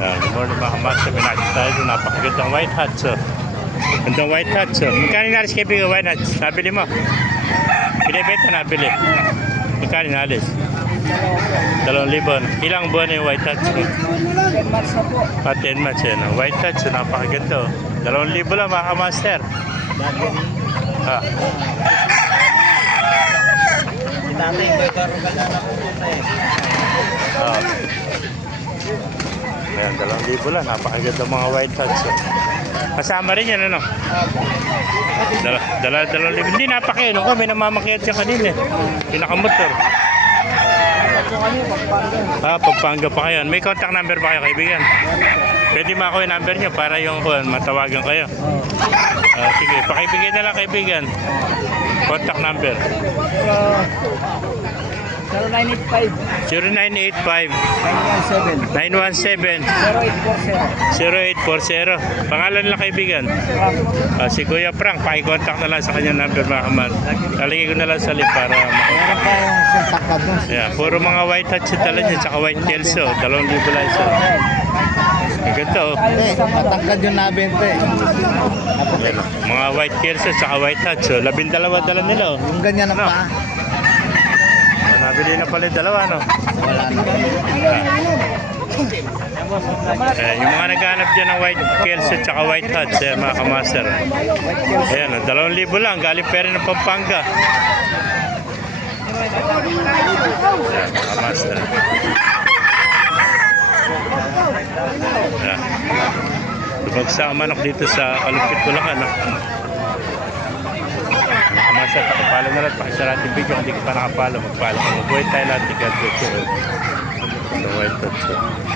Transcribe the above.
Good morning mga kamasa. Binakit tayo doon. Napakagandang white hats. Gandang white hats. Magkano inalis kaibigan white hats? Nabili mo? Binibenta nabili. Magkano inalis? 2,000. Ilang buwan na yung white hats? 10 months na po. 10 months yan. White hats. Napakaganda. 2,000 lang mga kamaster. Ah. Si tatay, may karugal na nakupunta eh. Ayan, 2,000 lang. Napakaganda mga white hats. Kasama rin yan, ano? 2,000. Hindi napakainom ko. May namamakiyat siya kanina. Pinakamotor. Pampanga pa kayo. May contact number ba kayo, kaibigan? Pwede mo ako yung number nyo para yung matawagan kayo. Sige, pakibigay na lang, kaibigan. Contact number. 0985 0985 917 917 0840. Pangalan lang, kaibigan. Si Kuya Frank, pakicontact na lang sa kanyang number mga kaman. Lalagay ko na lang sa link para Meron pa yung sintakad nun. yeah, puro mga white hats yung tala niya, tsaka white tails. 2,000 lang isa. Ang ganda oh. Matangkad yung nabenta eh. Yan, mga white tails tsaka white hats. 12 dala nila oh. Yung ganyan na No. pa. Nabili na pala yung dalawa, no? Wala na. Yung mga naghanap dyan ng white tails at saka white hats, mga kamaster. Ayan, 2,000 lang. Galing pa rin ng Pampanga. Ayan, mga kamaster. Ayan. Lumagsa ang manok dito sa Kalupit, Bulacan, no? Mga kamaster, pakipalo na lang. Pakisara natin video. Kung hindi ka pa nakapalo, magpalo. Mabuhay tayo lahat. God bless you. The white hats.